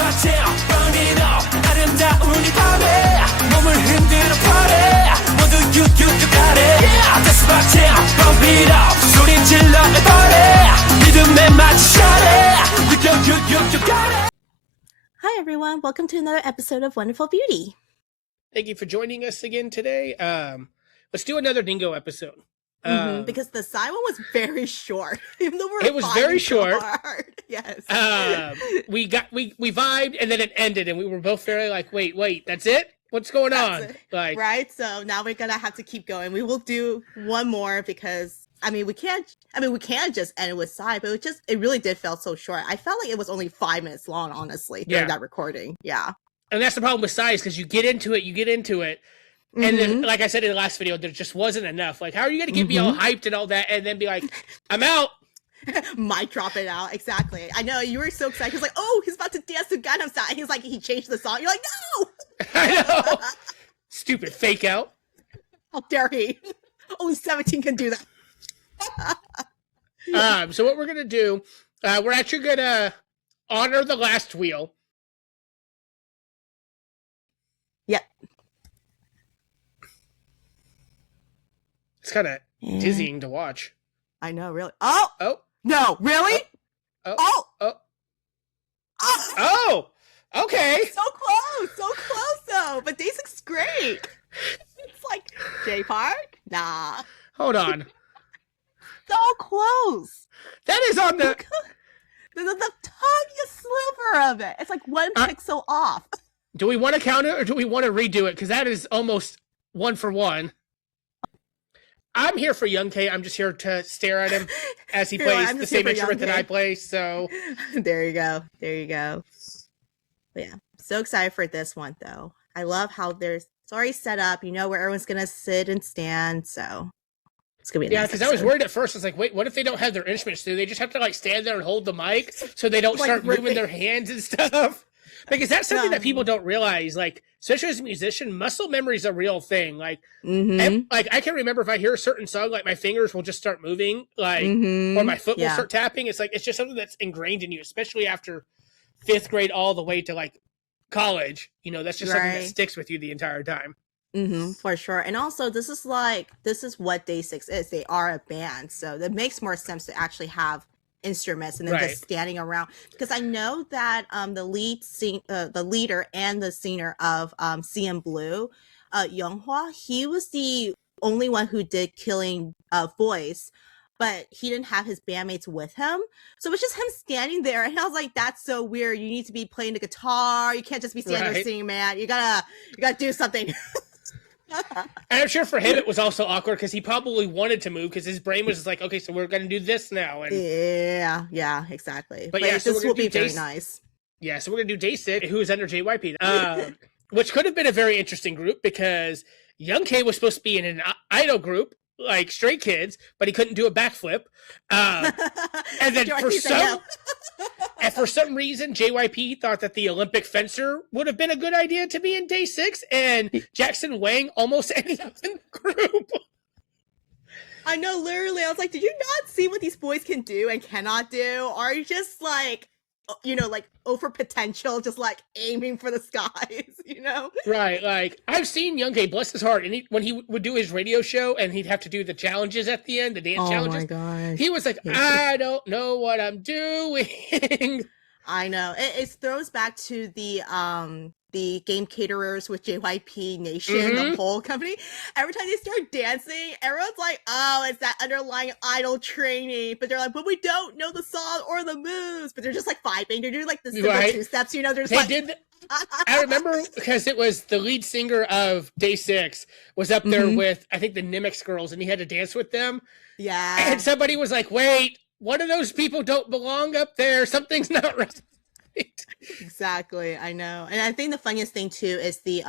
마침 burn it up 아름다운 이 밤에 몸을 흔들어 party 모두 유유유가래 yeah that's 마침 bump it up 소리 질러 party 리듬에 맞춰 shawty 유유유가래. Hi everyone, welcome to another episode of Wonderful Beauty. Thank you for joining us again today. Let's do another Dingo episode. Because the side one was very short, even though It was very short. Hard. Yes. We vibed and then it ended, and we were both fairly like, wait, that's it? What's going on? Like, right. So now we're gonna have to keep going. We will do one more because we can just end it with side, but it really did feel so short. I felt like it was only 5 minutes long, honestly, during that recording. Yeah. And that's the problem with size, because you get into it. And then, like I said in the last video, there just wasn't enough. Like, how are you going to get me all hyped and all that, and then be like, I'm out? Might drop it out. Exactly. I know, you were so excited. He's like, oh, he's about to dance to Gangnam Style. And he's like, he changed the song. You're like, no! I know. Stupid fake out. How dare he? Only 17 can do that. So what we're going to do, we're actually going to honor the last wheel. Yep. It's kind of dizzying to watch. I know, really. Oh! Oh! No, really? Oh! Oh! Okay! So close though. But Day6 is great. It's like, J Park? Nah. Hold on. So close. That is on the tiniest sliver of it. It's like 1 pixel off. Do we want to count it or do we want to redo it? Because that is almost 1 for 1. I'm here for Young K. I'm just here to stare at him as he plays the same instrument that I play. So there you go. But yeah, so excited for this one though. I love how it's already set up. You know where everyone's gonna sit and stand. So it's gonna be because I was worried at first. I was like, wait, what if they don't have their instruments? Do they just have to like stand there and hold the mic so they don't start moving their hands and stuff? Because that's something that people don't realize. Like, especially as a musician, muscle memory is a real thing. Like, like I can remember if I hear a certain song, like my fingers will just start moving, like, or my foot will start tapping. It's like, it's just something that's ingrained in you, especially after 5th grade all the way to like college. You know, that's just something that sticks with you the entire time. For sure. And also, this is what Day6 is. They are a band, so that makes more sense to actually have instruments and then just standing around, because I know that the leader and the singer of CN Blue, Younghwa, he was the only one who did Killing Voice, but he didn't have his bandmates with him, so it's just him standing there. And I was like, that's so weird. You need to be playing the guitar. You can't just be standing there singing, man. You gotta do something. And I'm sure for him it was also awkward because he probably wanted to move because his brain was just like, okay, so we're going to do this now. And yeah, exactly. But yeah, so this will be very nice. Yeah, so we're going to do Day6, who's under JYP, which could have been a very interesting group because Young K was supposed to be in an idol group, like Stray Kids, but he couldn't do a backflip. And then for some reason, JYP thought that the Olympic fencer would have been a good idea to be in Day6, and Jackson Wang almost ended up in the group. I know, literally. I was like, did you not see what these boys can do and cannot do? Or are you just like, like over potential, just like aiming for the skies, Right, like I've seen Young K, bless his heart, and when he would do his radio show and he'd have to do the challenges at the end, the dance challenges. Oh my gosh. He was like, I don't know what I'm doing. I know. It throws back to the game caterers with JYP Nation, the whole company. Every time they start dancing, everyone's like, oh, it's that underlying idol training. But they're like, but we don't know the song or the moves. But they're just like vibing. They're doing like the simple 2 steps, they're just I remember because it was the lead singer of Day6 was up there with, I think, the Nimex girls, and he had to dance with them. Yeah. And somebody was like, wait, one of those people don't belong up there. Something's not right. Exactly, I know. And I think the funniest thing too is the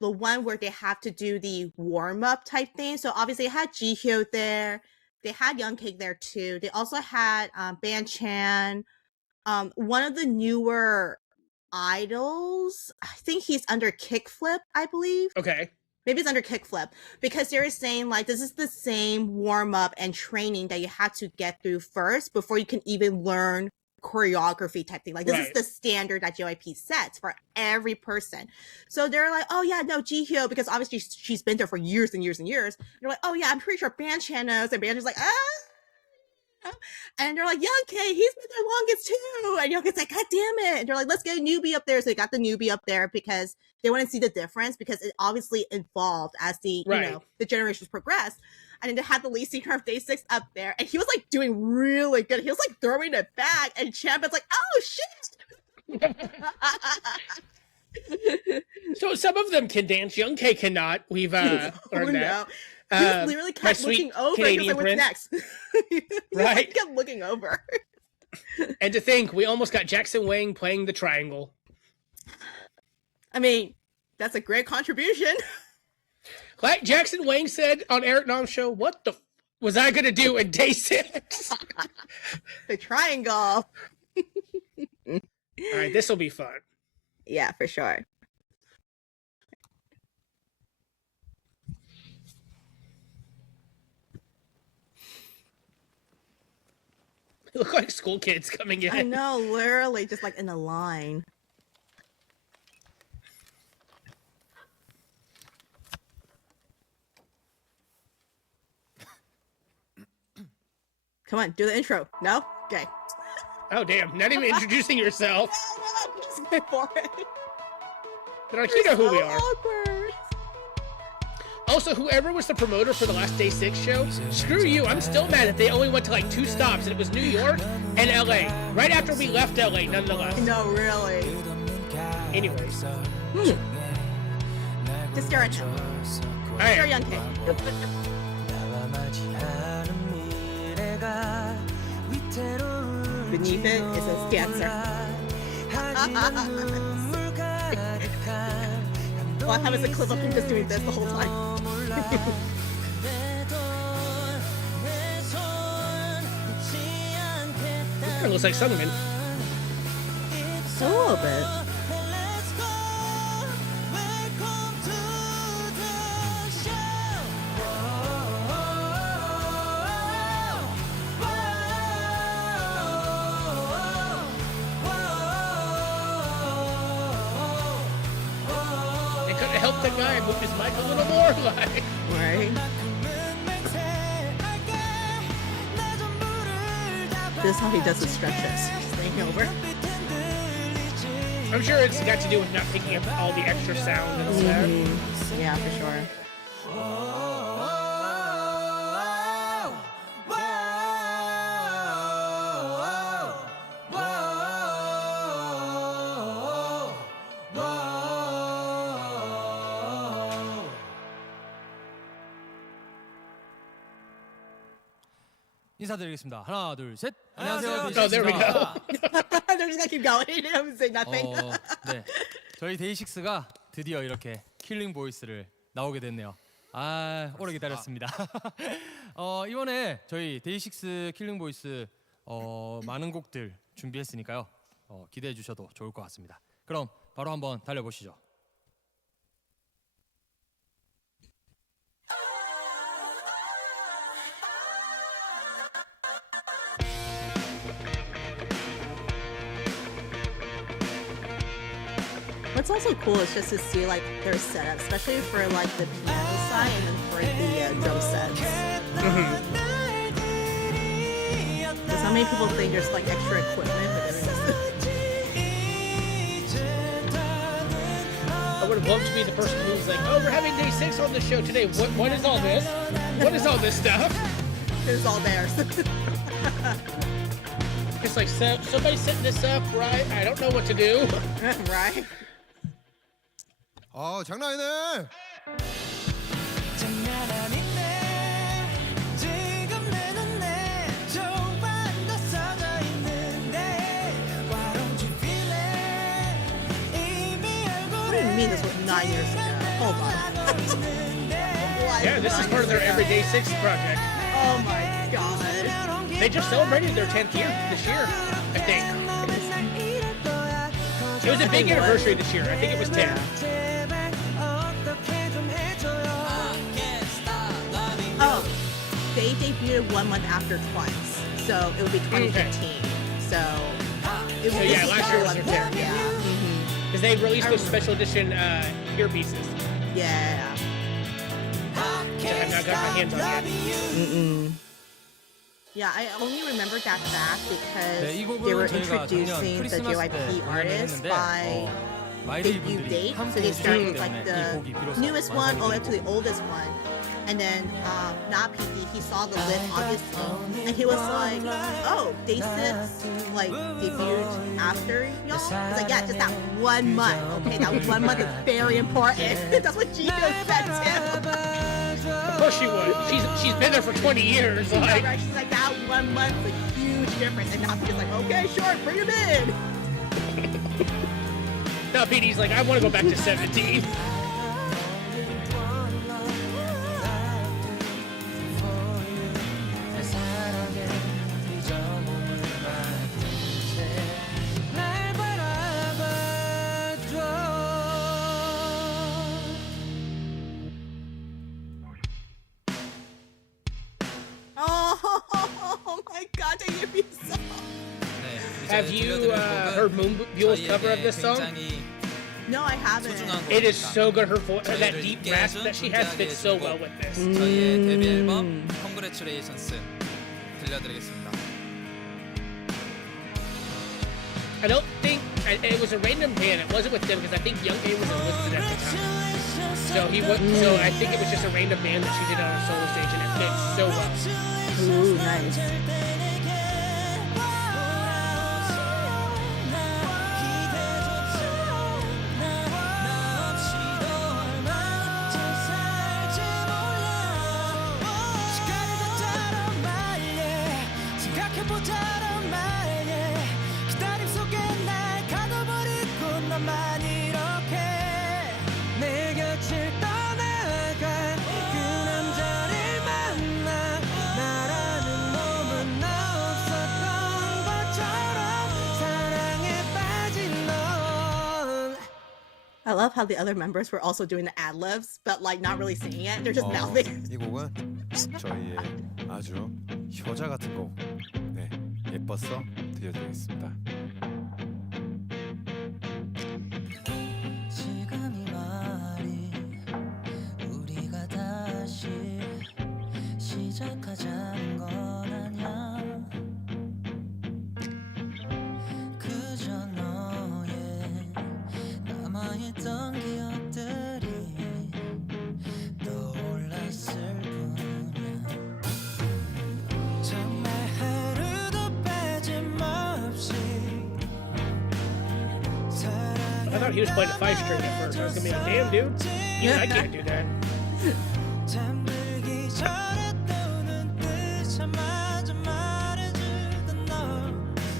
one where they have to do the warm-up type thing. So obviously they had Jihyo there, they had Young K there too, they also had Ban Chan, one of the newer idols, I think he's under Kickflip, I believe. Okay. Maybe it's under Kickflip, because they were saying like this is the same warm up and training that you had to get through first before you can even learn choreography type thing. Like this is Right. the standard that JYP sets for every person. So they're like, oh yeah, no, Jihyo, because obviously she's been there for years and years and years. They're like, oh yeah, I'm pretty sure Banchan knows, and Banchan's like, ah. And they're like, Young K, he's been there longest too. And Young K's like, God damn it. And they're like, let's get a newbie up there. So they got the newbie up there because they want to see the difference, because it obviously evolved as the Right. you know the generations progressed. And then they had the lead singer of Day6 up there, and he was like doing really good. He was like throwing it back, and Champion's like, oh shit. So some of them can dance. Young K cannot. We've learned that. No. He literally my kept sweet looking over because Canadian like, what's prince. next? He Right. kept looking over. And to think, we almost got Jackson Wang playing the triangle. I mean, that's a great contribution. Like Jackson Wang said on Eric Nam's show, what the was I going to do in Day6? The triangle. All right, this will be fun. Yeah, for sure. They look like school kids coming in. I know, literally just like in a line. Come on, do the intro. No? Okay. Oh, damn. Not even introducing yourself. Just go for it. They're like, you know who we So are. awkward. Also, whoever was the promoter for the last Day6 show, screw you. I'm still mad that they only went to like 2 stops, and it was New York and LA. Right after we left LA, nonetheless. No, really. Anyways. Just stare at him. All Stare right. Young K. Beneath it is a dancer. All I have is a clip of him just doing this the whole time. It looks like Sungmin. A little bit. They could have helped the guy move his mic a little more. Like, Right. This is how he does his stretches. Staying over. I'm sure it's got to do with not picking up all the extra sound and stuff. Yeah, for sure. 인사드리겠습니다. 하나, 둘, 셋. 안녕하세요. 안녕하세요. Oh, there we go. They're just gonna keep going. They don't say nothing. 네, 저희 데이식스가 드디어 이렇게 킬링 보이스를 나오게 됐네요. 아, 오래 기다렸습니다. 이번에 저희 데이식스 킬링 보이스 많은 곡들 준비했으니까요. 기대해 주셔도 좋을 것 같습니다. 그럼 바로 한번 달려보시죠. What's also cool is just to see like their setup, especially for like the piano side and then for the drum sets. Because how many people think there's like extra equipment, but there is. I would have loved to be the person who's like, oh, we're having Day6 on the show today. What is all this? What is all this stuff? It's all there. It's like, somebody's setting this up, right? I don't know what to do. Right? 아 장난 아니네. What do you mean this was 9 years ago? Hold on. Yeah, this is part of their Everyday 6 project. Oh my god. They just celebrated their 10th year this year, I think. It was a big anniversary this year. I think it was 10. Oh, they debuted 1 month after Twice, so it would be 2015. So It So yeah, was last year was their yeah. tear. Because they released those special edition earpieces. Yeah. That I have not got my hands on yet. Yeah, I only remember that fact because 네, 이 they were 곡은 저희가 작년 introducing the 크리스마스 때 JYP 공연을 artists 했는데 by 마이데이 debut 분들이 date. So 함께 they started 해주셨기 with like 때문에 이 곡이 the 비로소 newest one all the way up to 완성이 the oldest one. And then not PT, he saw the list obviously, and he was like, "Oh, Day6 like debuted after y'all." He's like, "Yeah, just that 1 month. Okay, that 1 month is very important." That's what Gino said too. Of course she would. She's been there for 20 years. Yeah, Like, right. She's like, that 1 month is a huge difference. And now he's like, "Okay, sure, bring him in." now PD's like, I want to go back to 17. Oh my God, JYP song. Have you heard Moonbull's cover of this song? No, I haven't. It is so good. Her voice, that deep rasp that she has fits so well with this. 저희의 데뷔 앨범 Congratulations 들려드리겠습니다. I don't think it was a random band. It wasn't with them because I think Young A was enlisted at the time. So he was. So I think it was just a random band that she did on a solo stage, and it fits so well. Ooh, nice. I love how the other members were also doing the ad-libs, but like not really singing it. They're just mouthing. 이 곡은 저희의 아주 효자 같은 곡, 네, 예뻤어 들려드리겠습니다. 지금이 말이 우리가 다시 시작하자는 건 아냐. 그저 너의 남아있던 기억들이 떠올랐을 뿐이야. 정말 하루도 빠짐없이 I thought he was playing a 5-string at first. I was gonna be like, damn, dude. Even I can't do that. 잠들기 전에 또 눈뜨자마자 말해주던 너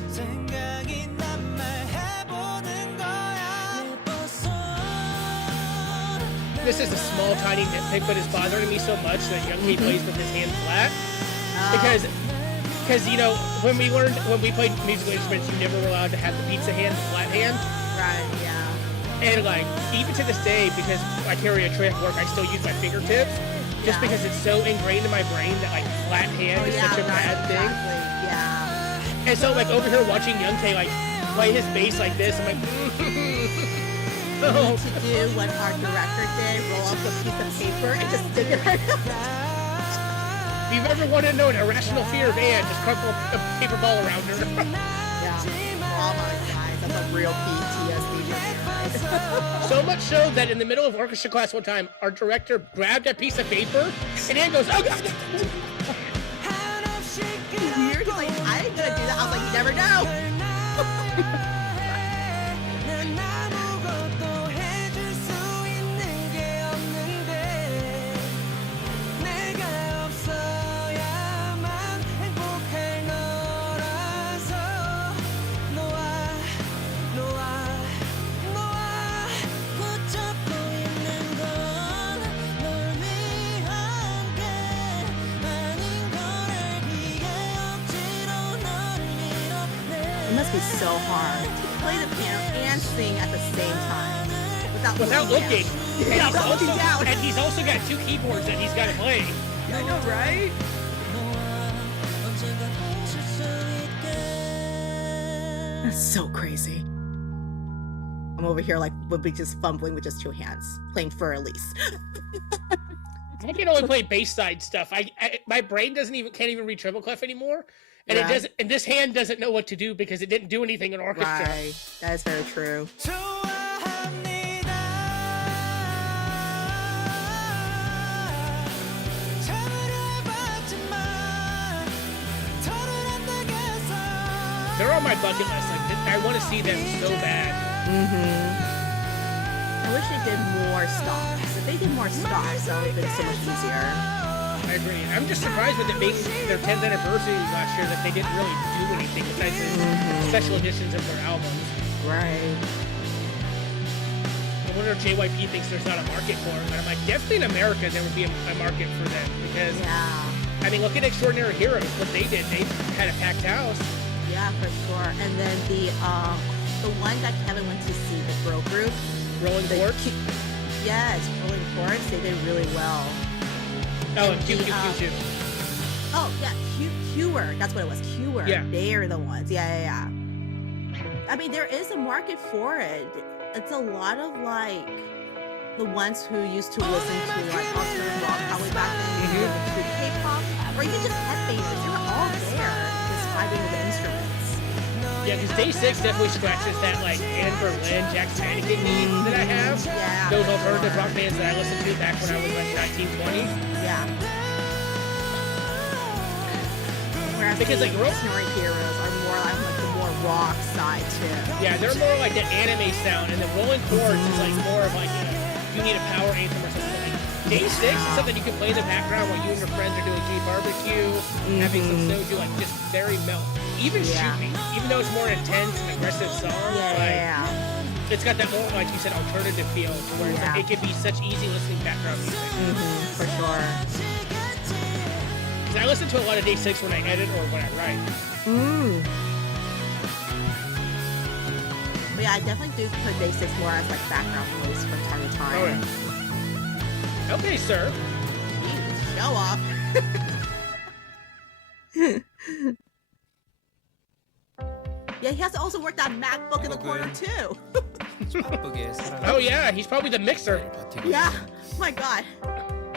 생각이 난 말해보는 거야. This is a small, tiny nitpick, but it's bothering me so much that Young Mi plays with his hand flat. Because you know, when we played musical instruments, you never were allowed to have the pizza hand, the flat hand. Right, yeah. And like, even to this day, because I carry a tray at work, I still use my fingertips, just Yeah. because it's so ingrained in my brain that like flat hand is such a bad thing. Exactly. Yeah. And so like over here watching Young Tae like play his bass like this, I'm like, We oh. need to do what our director did, roll up a piece of paper and just stick it right up. If you've ever wanted to know an irrational fear of Anne, just crumple a paper ball around her. Yeah. Oh my guys, that's a real PTSD. Guys. So much so that in the middle of orchestra class one time, our director grabbed a piece of paper and Anne goes, oh God. Weird. He's like, I ain't gonna do that. I was like, you never know. It must be so hard to play the piano and sing at the same time Without looking. Yeah, without looking down. And he's also got 2 keyboards that he's got to play. I know, right? That's so crazy. I'm over here like would be just fumbling with just two hands, playing for Elise. I can only play bass side stuff. My brain can't even read treble clef anymore, and it doesn't. And this hand doesn't know what to do because it didn't do anything in orchestra. Right, that is very true. 좋아합니다. 참으려봤지만 더는 안 되겠어. They're on my bucket list. Like I want to see them so bad. I wish they did more stops. If they did more stops, that would have been so much easier. I agree. I'm just surprised with it being their 10th anniversary last year that they didn't really do anything besides the special editions of their albums. Right. I wonder if JYP thinks there's not a market for them. And I'm like, definitely in America there would be a market for them because Yeah. I mean, look at Extraordinary Heroes. What they did, they had a packed house. Yeah, for sure. And then the one that Kevin went to see, the girl group. Rolling The Quartz. Yes, Rolling Quartz. They did really well. Oh, and the, QQQ too. Oh yeah, Qwer. That's what it was. Qwer. Yeah. They are the ones. Yeah. I mean, there is a market for it. It's a lot of like the ones who used to listen to like alternative rock probably back then, to K-pop, or even just headbangers. They were all there, just fighting with the instruments. Yeah, because Day6 definitely scratches that like Anne Berlin, Jackson Mannequin need that I have. Yeah. Those alternative rock bands that I listened to back when I was like 1920. Yeah. Whereas Because, like, Extraordinary Heroes are more like the more rock side too. Yeah, they're more like the anime sound, and the Rolling Quartz is like more of like you need a power anthem or something. Like Day6 is something you can play in the background while you and your friends are doing K barbecue, having some soju, like just very melt. Even Yeah. Shoot Me, even though it's more intense and aggressive song, like Yeah. it's got that more, like you said, alternative feel where it's like, Yeah. it can be such easy listening background music. For sure. 'Cause I listen to a lot of Day6 when I edit or when I write. But yeah, I definitely do put Day6 more as like background noise from time to time. Oh yeah. Okay, sir. Jeez, show off. Yeah, he has to also work that MacBook in the corner too. 바쁘게 살아가는 Oh yeah, he's probably the mixer. 버티고 Yeah. 있는 My God.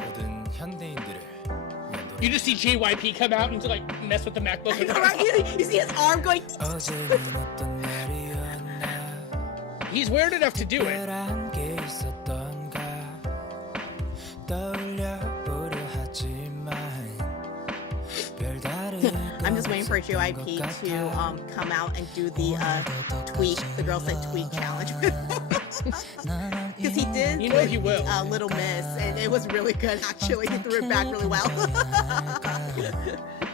모든 현대인들을 위한 노래. You just see JYP come out and like mess with the MacBook. I know, right? You see his arm going. 어제는 어떤 날이었나 He's weird enough to do it. 특별한 게 있었던가 떠올려보려 하지만 별다른 I'm just waiting for JYP to come out and do the tweak. The girl said tweak challenge. Because he did. You know he will. Little Miss, and it was really good actually. He threw it back really well.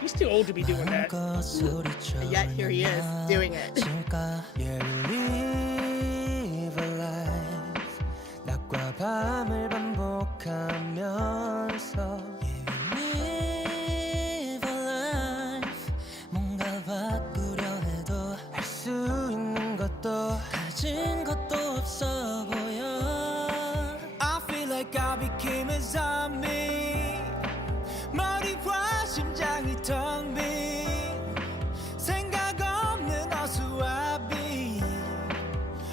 He's too old to be doing that. And yet here he is doing it. Yeah, live a life 낮과 밤을 반복하면서 live a life 뭔가 바꾸려 해도 할 수 있는 것도 가진 것도 없어 보여 I feel like I became a zombie 머리와 심장이 텅 빈 생각 없는 어수와비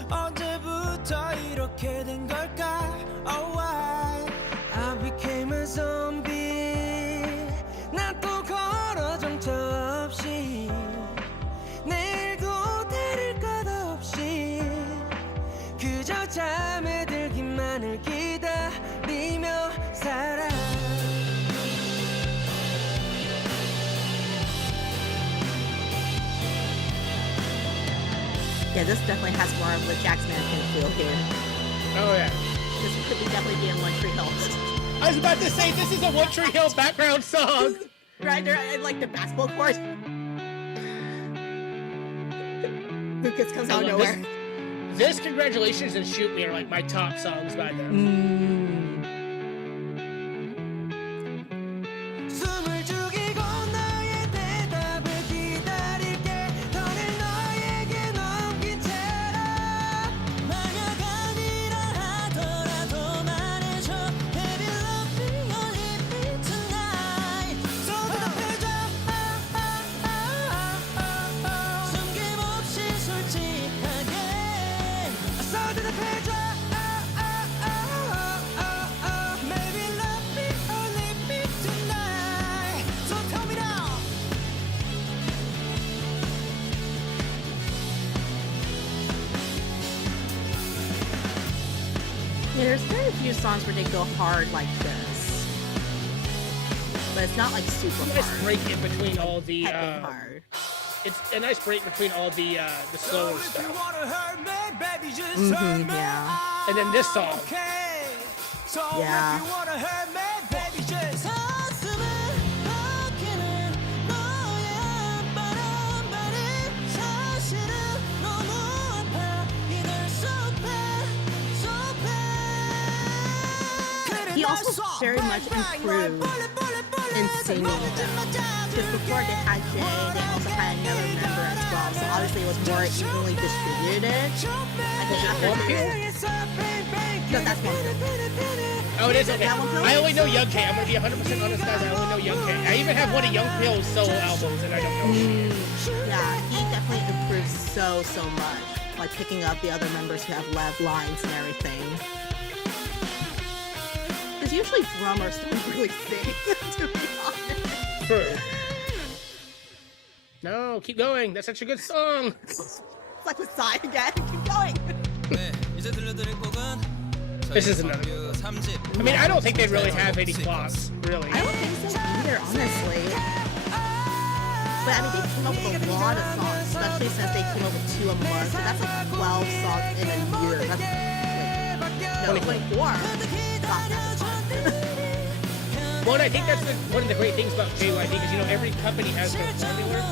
언제부터 이렇게 된 걸까 Oh why I became a zombie 난 또 걸어 정처 없이 내일도 다를 것 없이 그저 잠에 들기만을 기다리며 살아 Yeah, this definitely has more of the Jackson Mannequin feel here. Oh yeah. This could be definitely be in One Tree Hill. I was about to say this is a One Tree Hill background song. Right there, in like the basketball court. Lucas comes out of nowhere. This Congratulations and Shoot Me are like my top songs by them. 숨을 죽이고 너의 대답을 기다릴게 너를 너에게 넘긴 채로 만약 아니라 하더라도 말해줘 Baby love me or leave me tonight So 대답해줘 숨김없이 솔직히 there's very few songs where they go hard like this, but it's not like super Nice hard. break in between all the. Heavy hard. It's a nice break between all the slower stuff. Yeah. And then this song. Yeah. 가슴을 박히는 너의 바람발이 사실은 너무 아파 이걸 so bad, so bad. He also very much improved in singing though. Because before they had Jay, they also had another member as well. So obviously it was more evenly distributed. I think after no, that's one. Oh, it is okay. That one I only know Young K. I'm gonna be 100% honest, guys. I only know Young K. I even have one of Young K's solo albums, and I don't know. Yeah, he definitely improved so much. Like picking up the other members who have lab lines and everything. Because usually drummers don't really sing, to be honest. True. No, keep going. That's such a good song. It's like with Psy again. Keep going. 네, 이제 들려드릴 곡은 This is another. 데뷔 3집. I mean, I don't think they really have any flaws, really. I don't think so either, honestly. But I mean, they came up with a lot of songs, especially since they came up with 2 a month. So that's like 12 songs in a year. That's like, no, 24. God, that's fun. Well, and I think that's one of the great things about JYP, because you know every company has their formula.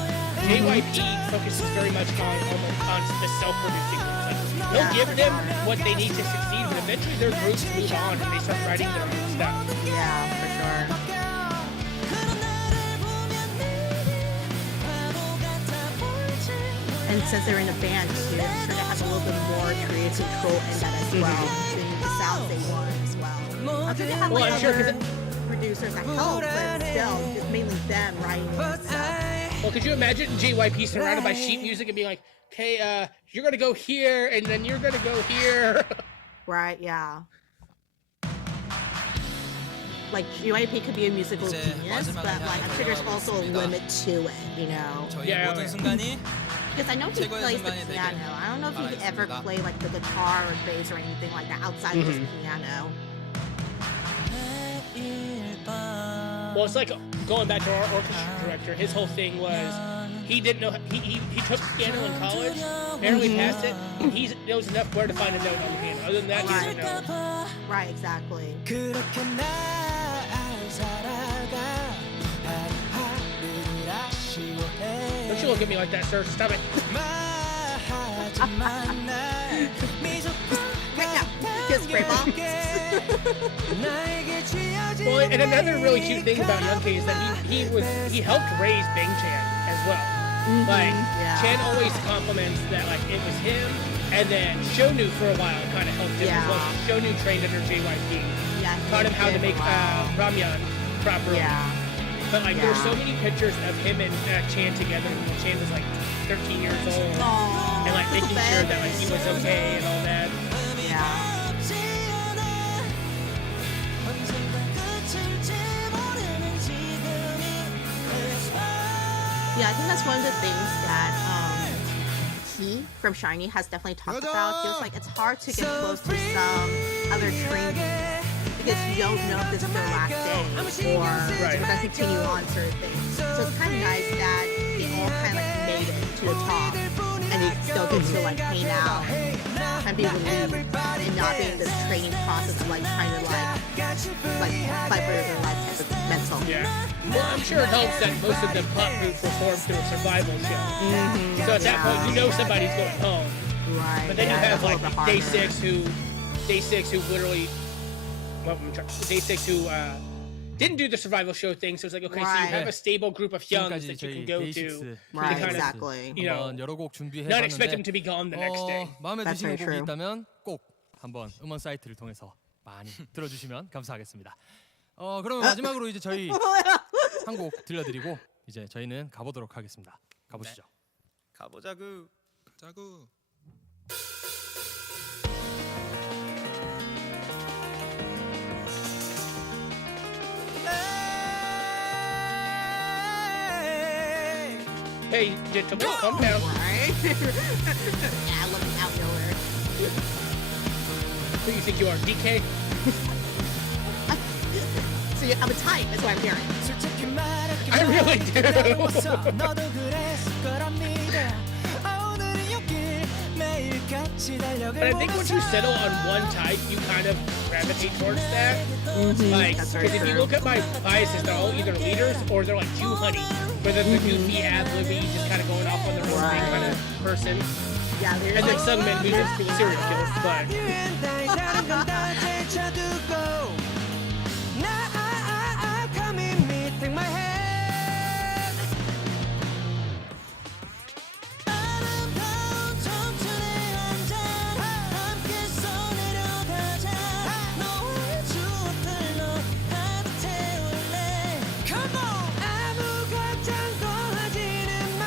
JYP focuses very much on the self-producing groups. Like, they'll give them what they need to succeed, but eventually their groups move on and they start writing their own stuff. Yeah, for sure. And since they're in a band too, I'm sure they have a little bit more creative control in that as well. Doing the sounds they want as well. I'm sure they have Well, like I'm sure other 'cause producers that help, but still, it's mainly them writing it. So. Well, could you imagine JYP surrounded by sheet music and being like, "Okay, you're gonna go here, and then you're gonna go here." Right, yeah. Like JYP could be a musical 이제 genius, but 마지막을 like I'm 향해 sure there's also a 달려가고 limit to it, you know. 저희의 Yeah, 모든 yeah. 순간이 Because I know he 최고의 plays the 순간이 되길 piano. I don't know if he ever 바라겠습니다. played like the guitar or bass or anything like that outside of his piano. Well, it's like going back to our orchestra director. His whole thing was he didn't know he took piano in college, barely passed it. He knows enough where to find a note on the piano. Other than that, he doesn't know. Right, exactly. 그렇게 날 살아가 하루하루를 아쉬워해 Don't you look at me like that, sir. Stop it. 말하지만 날 Right now, kiss spray bomb. 나에게 쥐어진 Well, and another really cute thing about Young K is that he helped raise Bang Chan as well. Like Yeah. Chan always compliments that like it was him, and then Shonu for a while kind of helped him as well. Yeah. Shonu trained under JYP, Yeah, he taught him how to did make well. ramyun properly. Yeah. But like there's so Yeah. many pictures of him and Chan together when Chan was like 13 years old, Aww, and like little making sure that like he was babies. okay and all that. Yeah. Yeah, I think that's one of the things that he from Shiny has definitely talked about. He was like, it's hard to get close to some other trainees because you don't know if this is their last day or if they're gonna continue on certain things. So it's kind of nice that they all kind of like made it to the top and they still get to like hang out and be relieved and not be in this training process of like trying to like fight for their life type of mental. Yeah. Well, I'm sure it helps that most of the pop groups were formed through a survival show. So at that point, you know somebody's going home. Right. But then you yeah, have that's a like little bit Day6 harder. who literally, well, Day6 who didn't do the survival show thing. So it's like, okay, so you have a stable group of youngs 지금까지 that you 저희 can go 데이식스 to. Right, kind of, exactly. You know, 한번 여러 곡 준비해 not expect them 봤는데 to be gone the next day. 마음에 That's 드시는 very 곡이 true. 있다면 꼭 한번 음원 사이트를 통해서 많이 들어주시면 감사하겠습니다. 그러면 마지막으로 이제 저희 한 곡 들려드리고 이제 저희는 가보도록 하겠습니다. 가보시죠. 가보자구. 자구. Hey, gentlemen, calm down. Right? Yeah, I love it out nowhere. Who do you think you are, DK? So you have a type. That's what I'm hearing. 솔직히 말할게 I really do. 부끄러워서 너도 그랬을 거랍니다 오늘은 여길 매일같이 달려갈 But I think once you settle on one type, you kind of gravitate towards that. Like, That's very because if you true. look at my biases, they're all either leaders or they're like Jew Honey, where they're the goofy ad-libby, just kind of going off on their own thing kind of person. Yeah, there's And then Sungmin, who's a serial killer. But 다른 건다 제쳐두고 나 coming meeting my head 아름다운 청춘의 한잔 함께 써내려가자 너의 추억들로 가득 채울래 Come on 아무 걱정도 하지는 마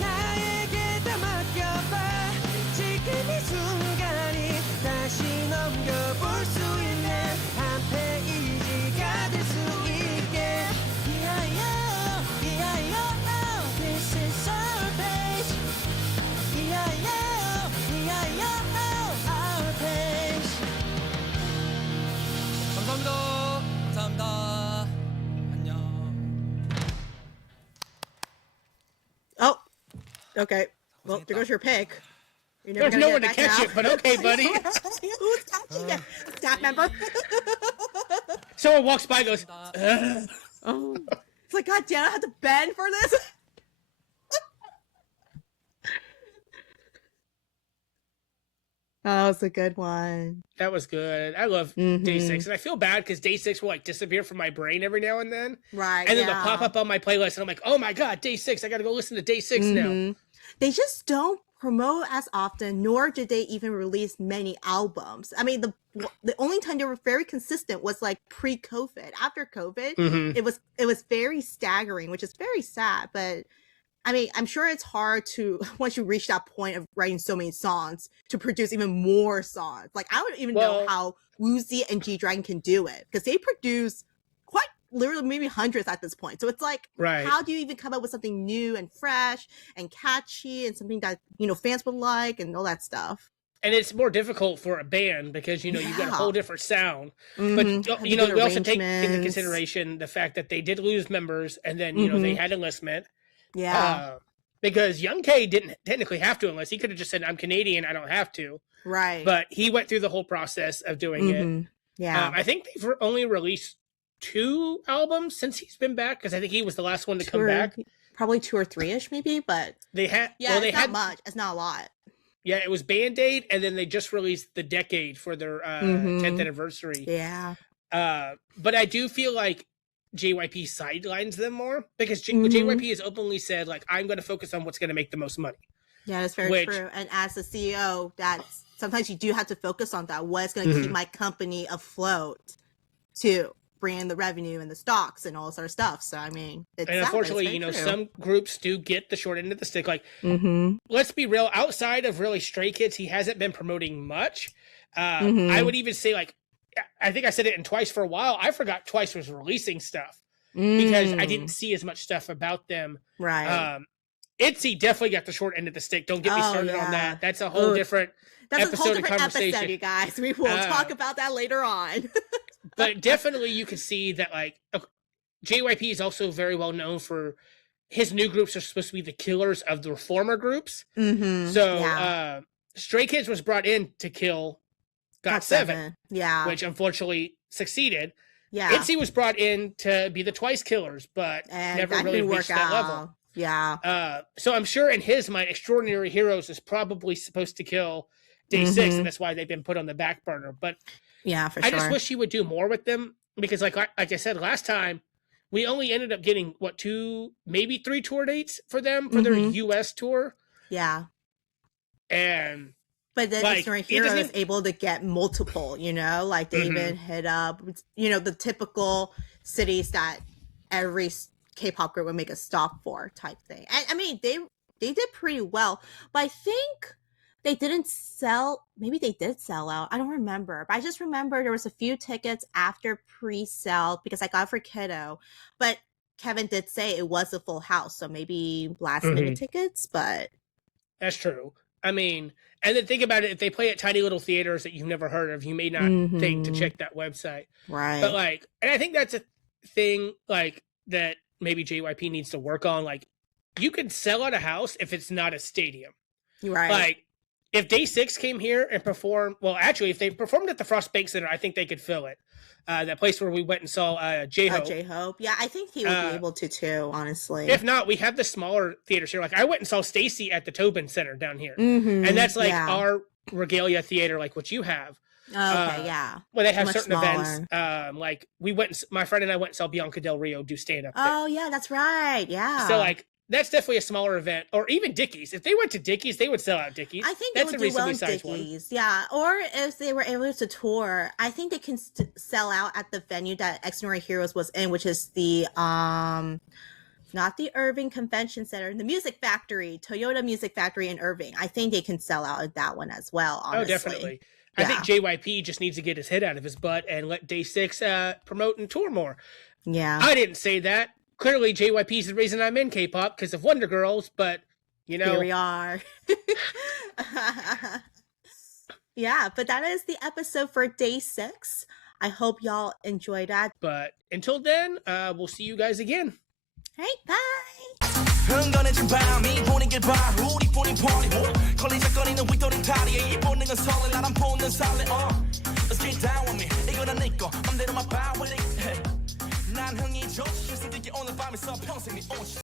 나에게 다 맡겨봐 지금 이 순간이 다시 넘겨볼 수 있는 한 페이지가 될 수 있게 이하여 This is our page 이하여 our page 감사합니다. 감사합니다. 안녕. Oh, okay. Well, there goes your pick. You're never there's gonna no one get to it back catch now. it, but okay, buddy. Who's catching it? Staff member. Someone walks by and goes, Oh, it's like, God damn, I have to bend for this. That was a good one. that was good. I love Day6. And I feel bad because Day6 will like disappear from my brain every now and then. Right. And then yeah. they'll pop up on my playlist and I'm like, oh my God, Day6. I got to go listen to Day6 now. Mhm. They just don't promote as often, nor did they even release many albums. I mean, the only time they were very consistent was like pre-COVID. After COVID, Mhm. it was very staggering, which is very sad. But I mean, I'm sure it's hard to once you reach that point of writing so many songs to produce even more songs. Like I don't even know Well- how Woozy and G Dragon can do it because they produce quite literally maybe hundreds at this point. So it's like, Right. how do you even come up with something new and fresh and catchy and something that fans would like and all that stuff? And it's more difficult for a band because, you've got a Yeah. whole different sound. Mhm. But, Have to we do also take into arrangements. consideration the fact that they did lose members and then, they had enlistment. Yeah, Because Young K didn't technically have to enlist. He could have just said, I'm Canadian, I don't have to. right. But he went through the whole process of doing it. Mhm. Yeah. I think they've only released 2 albums since he's been back because I think he was the last one to come Two or- back. Probably 2 or 3-ish maybe, but They had, yeah, well, they it's had, not much. It's not a lot. yeah, it was Band-Aid, and then they just released The Decade for their 10th anniversary. Yeah. But I do feel like JYP sidelines them more because Mhm. JYP has openly said, like, I'm going to focus on what's going to make the most money. Yeah, that's very Which- true. And as the CEO, that's sometimes you do have to focus on that. What's going to keep my company afloat to bring in the revenue and the stocks and all this other stuff. So I mean, it's And sad, but it's unfortunately, very true. some groups do get the short end of the stick. Like, Mhm. let's be real, outside of really Stray Kids, he hasn't been promoting much. I Mhm. would even say, like, I think I said it in Twice for a while. I forgot Twice was releasing stuff because I didn't see as much stuff about them. Right. ITZY definitely got the short end of the stick. Don't get me Oh, started yeah. on that. That's a whole Ugh. different That's a episode whole of different episode, conversation. you guys. We will talk about that later on. But definitely you can see that, like, JYP is also very well known for his new groups are supposed to be the killers of the former groups. Mm-hmm. So yeah. Stray Kids was brought in to kill GOT7, Yeah. which unfortunately succeeded. yeah. ITZY was brought in to be the Twice killers, but And never that really didn't reached work that out. level. Yeah. So I'm sure in his mind, Extraordinary Heroes is probably supposed to kill Day6, and that's why they've been put on the back burner. But Yeah, for I sure. just wish he would do more with them because, like I said last time, we only ended up getting 2, maybe 3 tour dates for them for their US tour, yeah. and But then like, Extraordinary it Hero doesn't is able to get multiple, like they even hit up, the typical cities that every K-pop group would make a stop for type thing. And I mean, they did pretty well, but I think they didn't sell. Maybe they did sell out. I don't remember, but I just remember there was a few tickets after pre-sale because I got it for Kiddo, but Kevin did say it was a full house, so maybe last minute tickets, but that's true. I mean, And then think about it, if they play at tiny little theaters that you've never heard of, you may not think to check that website. Right. But like, and I think that's a thing like that maybe JYP needs to work on. Like, you can sell out a house if it's not a stadium. Right. Like, if Day6 came here and performed, well, actually, if they performed at the Frost Bank Center, I think they could fill it. That place where we went and saw J-Hope. J-Hope. Yeah, I think he would be able to too, honestly. If not, we have the smaller theaters here. Like, I went and saw Stacy at the Tobin Center down here. And that's like our regalia theater, like what you have. Okay, yeah. Where they have Much certain events. Like, we went, my friend and I went and saw Bianca Del Rio do stand-up there. Oh, yeah, that's right. Yeah. So, like, that's definitely a smaller event. Or even Dickies. If they went to Dickies, they would sell out Dickies. I think that's they a would do well reasonably in sized one. Dickies. Yeah. Or if they were able to tour, I think they can sell out at the venue that Exnori Heroes was in, which is the, not the Irving Convention Center, the Music Factory, Toyota Music Factory in Irving. I think they can sell out at that one as well, honestly. Oh, definitely. I think JYP just needs to get his head out of his butt and let Day6 promote and tour more. Yeah. I didn't say that. Clearly, JYP is the reason I'm in K-pop because of Wonder Girls, but, you know. Here we are. Yeah, but that is the episode for Day6. I hope y'all enjoyed that. But until then, we'll see you guys again. Hey, bye! 흥건해진 밤이 분위기를 봐 우리뿐인 party 걸리적거리는 윗도리 다리에 이 본능은 설레 나란 본능 살래 Let's get down with me 이거는 네거 맘대로만 봐 with it 난 흥이 좋지 실수들이 오늘 밤에서 평생 네 오지